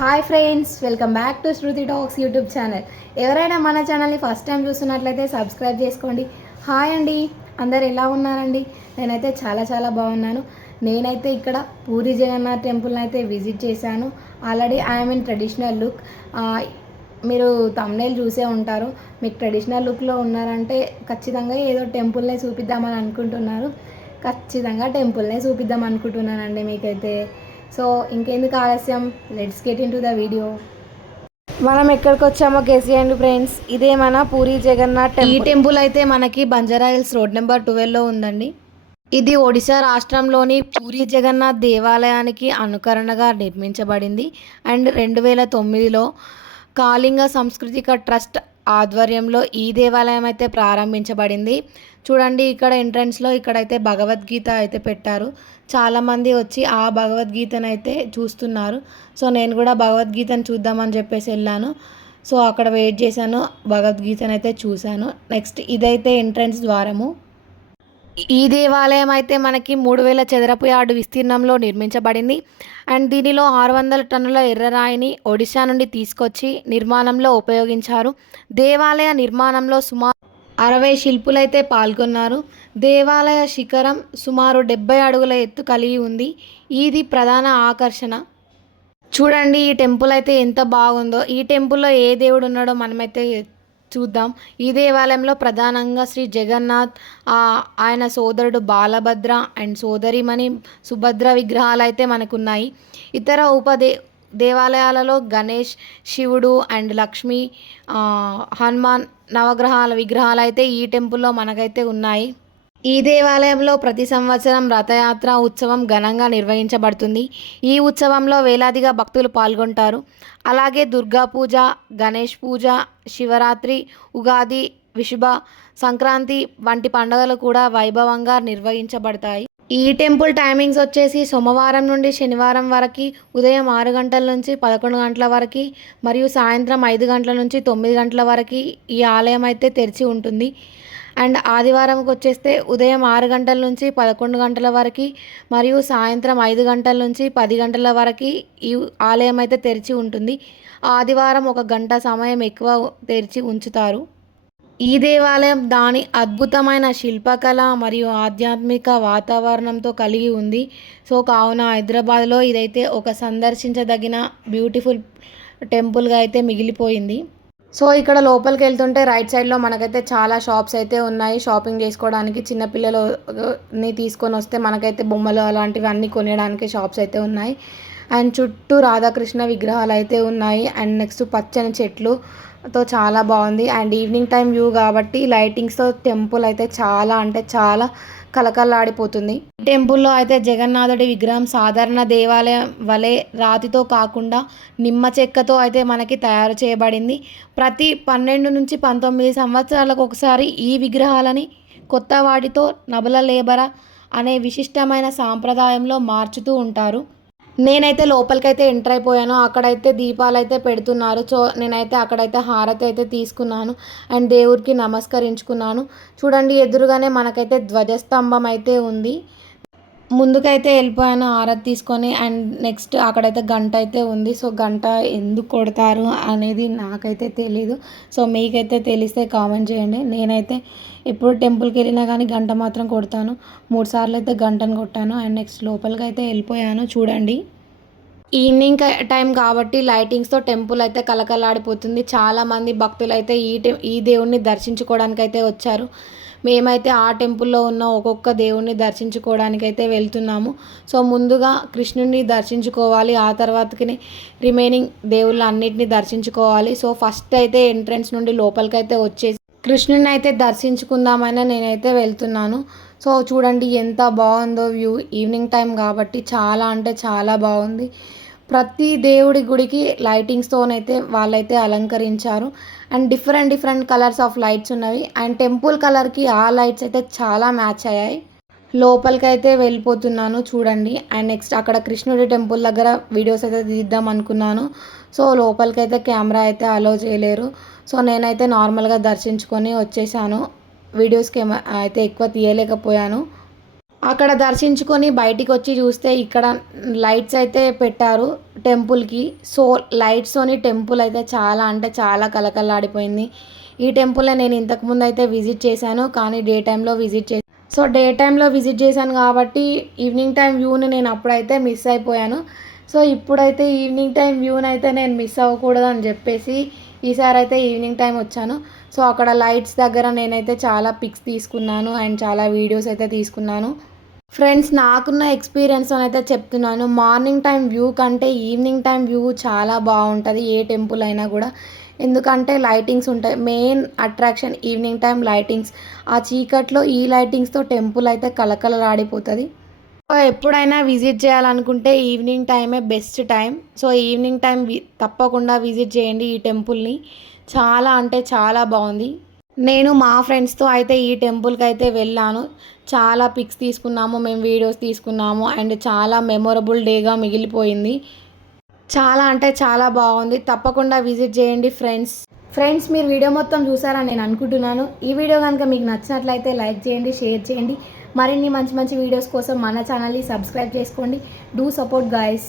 Hi friends, welcome back to Shruti talks YouTube channel. ఎవరైనా మన ఛానల్ని ఫస్ట్ టైం చూస్తున్నట్లయితే సబ్స్క్రైబ్ చేసుకోండి. హాయ్ అండి, అందరు ఎలా ఉన్నారండి? నేనైతే చాలా బాగున్నాను. నేనైతే ఇక్కడ పూరి జగన్నాథ్ టెంపుల్ని అయితే విజిట్ చేశాను. Already I'm in traditional look. మీరు థంబ్నెయిల్ చూసే ఉంటారు. మీకు ట్రెడిషనల్ లుక్లో ఉన్నారంటే ఖచ్చితంగా ఏదో టెంపుల్నే చూపిద్దామని అనుకుంటున్నారు. ఖచ్చితంగా టెంపుల్నే చూపిద్దాం అనుకుంటున్నానండి మీకైతే. సో ఇంకెందుకు ఆలస్యం, let's get in to the video. మనం ఎక్కడికి వచ్చామో గెస్ చేయండి ఫ్రెండ్స్. ఇదే మన పూరి జగన్నాథ్ టెంపుల్. ఈ టెంపుల్ అయితే మనకి బంజారా హిల్స్ రోడ్ నెంబర్ 12లో ఉందండి. ఇది ఒడిశా రాష్ట్రంలోని పూరి జగన్నాథ్ దేవాలయానికి అనుకరణగా నిర్మించబడింది. అండ్ 2009లో కాళింగ సాంస్కృతిక ట్రస్ట్ ఆధ్వర్యంలో ఈ దేవాలయం అయితే ప్రారంభించబడింది. చూడండి, ఇక్కడ ఎంట్రన్స్లో ఇక్కడైతే భగవద్గీత అయితే పెట్టారు. చాలామంది వచ్చి ఆ భగవద్గీతను అయితే చూస్తున్నారు. సో నేను కూడా భగవద్గీతను చూద్దామని చెప్పేసి వెళ్ళాను. సో అక్కడ వెయిట్ చేశాను, భగవద్గీతను అయితే చూశాను. నెక్స్ట్ ఇదైతే ఎంట్రన్స్ ద్వారము. ఈ దేవాలయం అయితే మనకి 3000 చదరపు యార్డు విస్తీర్ణంలో నిర్మించబడింది. అండ్ దీనిలో 600 టన్నుల ఎర్రరాయిని ఒడిశా నుండి తీసుకొచ్చి నిర్మాణంలో ఉపయోగించారు. దేవాలయ నిర్మాణంలో సుమారు 60 శిల్పులైతే పాల్గొన్నారు. దేవాలయ శిఖరం సుమారు 70 అడుగుల ఎత్తు కలిగి ఉంది. ఇది ప్రధాన ఆకర్షణ. చూడండి, ఈ టెంపుల్ అయితే ఎంత బాగుందో. ఈ టెంపుల్లో ఏ దేవుడు ఉన్నాడో మనమైతే చూద్దాం. ఈ దేవాలయంలో ప్రధానంగా శ్రీ జగన్నాథ్, ఆయన సోదరుడు బాలభద్ర అండ్ సోదరిమణి సుభద్ర విగ్రహాలు అయితే మనకున్నాయి. ఇతర దేవాలయాలలో గణేష్, శివుడు అండ్ లక్ష్మి, హనుమాన్ నవగ్రహాల విగ్రహాలు అయితే ఈ టెంపుల్లో మనకైతే ఉన్నాయి. ఈ దేవాలయంలో ప్రతి సంవత్సరం రథయాత్ర ఉత్సవం ఘనంగా నిర్వహించబడుతుంది. ఈ ఉత్సవంలో వేలాదిగా భక్తులు పాల్గొంటారు. అలాగే దుర్గా పూజ, గణేష్ పూజ, శివరాత్రి, ఉగాది, విషుబ, సంక్రాంతి వంటి పండుగలు కూడా వైభవంగా నిర్వహించబడతాయి. ఈ టెంపుల్ టైమింగ్స్ వచ్చేసి సోమవారం నుండి శనివారం వరకు ఉదయం 6 గంటల నుంచి 11 గంటల వరకు మరియు సాయంత్రం 5 గంటల నుంచి 9 గంటల వరకు ఈ ఆలయం అయితే తెరిచి ఉంటుంది. అండ్ ఆదివారంకి వచ్చేస్తే ఉదయం 6 గంటల నుంచి 11 గంటల వరకు మరియు సాయంత్రం 5 గంటల నుంచి 10 గంటల వరకు ఈ ఆలయం అయితే తెరిచి ఉంటుంది. ఆదివారం 1 గంట సమయం ఎక్కువ తెరిచి ఉంచుతారు. ఈ దేవాలయం దాని అద్భుతమైన శిల్పకళ మరియు ఆధ్యాత్మిక వాతావరణంతో కలిగి ఉంది. సో కావున హైదరాబాద్లో ఇదైతే ఒక సందర్శించదగిన బ్యూటిఫుల్ టెంపుల్గా అయితే మిగిలిపోయింది. సో ఇక్కడ లోపలికి వెళ్తుంటే రైట్ సైడ్లో మనకైతే చాలా షాప్స్ అయితే ఉన్నాయి. షాపింగ్ చేసుకోవడానికి చిన్నపిల్లలని తీసుకొని వస్తే మనకైతే బొమ్మలు అలాంటివి అన్నీ కొనేయడానికి షాప్స్ అయితే ఉన్నాయి. అండ్ చుట్టూ రాధాకృష్ణ విగ్రహాలు అయితే ఉన్నాయి. అండ్ నెక్స్ట్ పచ్చని చెట్లుతో చాలా బాగుంది. అండ్ ఈవినింగ్ టైం వ్యూ కాబట్టి లైటింగ్స్తో టెంపుల్ అయితే చాలా కలకల్లాడిపోతుంది. ఈ టెంపుల్లో అయితే జగన్నాథుడి విగ్రహం సాధారణ దేవాలయం వలె రాతితో కాకుండా నిమ్మ చెక్కతో అయితే మనకి తయారు చేయబడింది. ప్రతి 12 నుంచి 19 సంవత్సరాలకు ఒకసారి ఈ విగ్రహాలని కొత్త వాటితో నబల లేబర అనే విశిష్టమైన సాంప్రదాయంలో మార్చుతూ ఉంటారు. నేనైతే లోపలికైతే ఎంటర్ అయిపోయాను. అక్కడైతే దీపాలు అయితే పెడుతున్నారు. సో నేనైతే అక్కడైతే హారతి అయితే తీసుకున్నాను అండ్ దేవుడికి నమస్కరించుకున్నాను. చూడండి, ఎదురుగానే మనకైతే ధ్వజస్తంభం అయితే ఉంది. ముందుకైతే వెళ్ళిపోయాను హారతి తీసుకొని. అండ్ నెక్స్ట్ అక్కడైతే గంట అయితే ఉంది. సో గంట ఎందుకు కొడతారు అనేది నాకైతే తెలీదు. సో మీకైతే తెలిస్తే కామెంట్ చేయండి. నేనైతే ఎప్పుడు టెంపుల్కి వెళ్ళినా కానీ గంట మాత్రం కొడతాను. 3 సార్లు అయితే గంటను కొట్టాను. అండ్ నెక్స్ట్ లోపలికి అయితే వెళ్ళిపోయాను. చూడండి, ఈవినింగ్ టైం కాబట్టి లైటింగ్స్తో టెంపుల్ అయితే కలకలాడిపోతుంది. చాలామంది భక్తులు అయితే ఈ దేవుణ్ణి దర్శించుకోవడానికి అయితే వచ్చారు. మేమైతే ఆ టెంపుల్లో ఉన్న ఒక్కొక్క దేవుణ్ణి దర్శించుకోవడానికి అయితే వెళ్తున్నాము. సో ముందుగా కృష్ణుడిని దర్శించుకోవాలి, ఆ తర్వాతకి రిమైనింగ్ దేవుళ్ళు అన్నిటిని దర్శించుకోవాలి. సో ఫస్ట్ అయితే ఎంట్రన్స్ నుండి లోపలికైతే వచ్చేసి కృష్ణుని అయితే దర్శించుకుందామని నేనైతే వెళ్తున్నాను. సో చూడండి ఎంత బాగుందో వ్యూ. ఈవినింగ్ టైం కాబట్టి చాలా బాగుంది. ప్రతి దేవుడి గుడికి లైటింగ్స్తోనైతే వాళ్ళైతే అలంకరించారు. And different colours of lights ఉన్నవి. అండ్ టెంపుల్ కలర్కి ఆ లైట్స్ అయితే చాలా మ్యాచ్ అయ్యాయి. లోపలికైతే వెళ్ళిపోతున్నాను. చూడండి, అండ్ నెక్స్ట్ అక్కడ కృష్ణుడి టెంపుల్ దగ్గర వీడియోస్ అయితే తీద్దాం అనుకున్నాను. సో లోపలికైతే కెమెరా అయితే అలో చేయలేరు. సో నేనైతే నార్మల్గా దర్శించుకొని వచ్చేసాను. వీడియోస్కి అయితే ఎక్కువ తీయలేకపోయాను. అక్కడ దర్శించుకొని బయటికి వచ్చి చూస్తే ఇక్కడ లైట్స్ అయితే పెట్టారు టెంపుల్కి. సో లైట్స్తోని టెంపుల్ అయితే చాలా అంటే చాలా కలకల్లాడిపోయింది. ఈ టెంపుల్ని నేను ఇంతకుముందు అయితే విజిట్ చేశాను, కానీ డే టైంలో విజిట్ చేశాను. సో డే టైంలో విజిట్ చేశాను కాబట్టి ఈవినింగ్ టైం వ్యూని నేను అప్పుడైతే మిస్ అయిపోయాను. సో ఇప్పుడైతే ఈవినింగ్ టైం వ్యూని అయితే నేను మిస్ అవ్వకూడదు అని చెప్పేసి ఈసారి అయితే ఈవినింగ్ టైం వచ్చాను. సో అక్కడ లైట్స్ దగ్గర నేనైతే చాలా పిక్స్ తీసుకున్నాను అండ్ చాలా వీడియోస్ అయితే తీసుకున్నాను. ఫ్రెండ్స్, నాకున్న ఎక్స్పీరియన్స్ అయితే చెప్తున్నాను. మార్నింగ్ టైం వ్యూ కంటే ఈవినింగ్ టైం వ్యూ చాలా బాగుంటుంది ఏ టెంపుల్ అయినా కూడా. ఎందుకంటే లైటింగ్స్ ఉంటాయి. Main attraction evening time lightings. ఆ చీకట్లో ఈ లైటింగ్స్తో టెంపుల్ అయితే కలకలలాడిపోతుంది. సో ఎప్పుడైనా విజిట్ చేయాలనుకుంటే ఈవినింగ్ టైమే best time. So evening time తప్పకుండా విజిట్ చేయండి ఈ టెంపుల్ని. చాలా అంటే చాలా బాగుంది. నేను మా ఫ్రెండ్స్తో అయితే ఈ టెంపుల్కి అయితే వెళ్ళాను. చాలా పిక్స్ తీసుకున్నాము, మేము వీడియోస్ తీసుకున్నాము అండ్ చాలా మెమొరబుల్ డేగా మిగిలిపోయింది. చాలా అంటే చాలా బాగుంది. తప్పకుండా విజిట్ చేయండి ఫ్రెండ్స్, మీరు వీడియో మొత్తం చూసారని నేను అనుకుంటున్నాను. ఈ వీడియో కనుక మీకు నచ్చినట్లయితే లైక్ చేయండి, షేర్ చేయండి. మరిన్ని మంచి మంచి వీడియోస్ కోసం మన ఛానల్ని సబ్స్క్రైబ్ చేసుకోండి. Do support guys.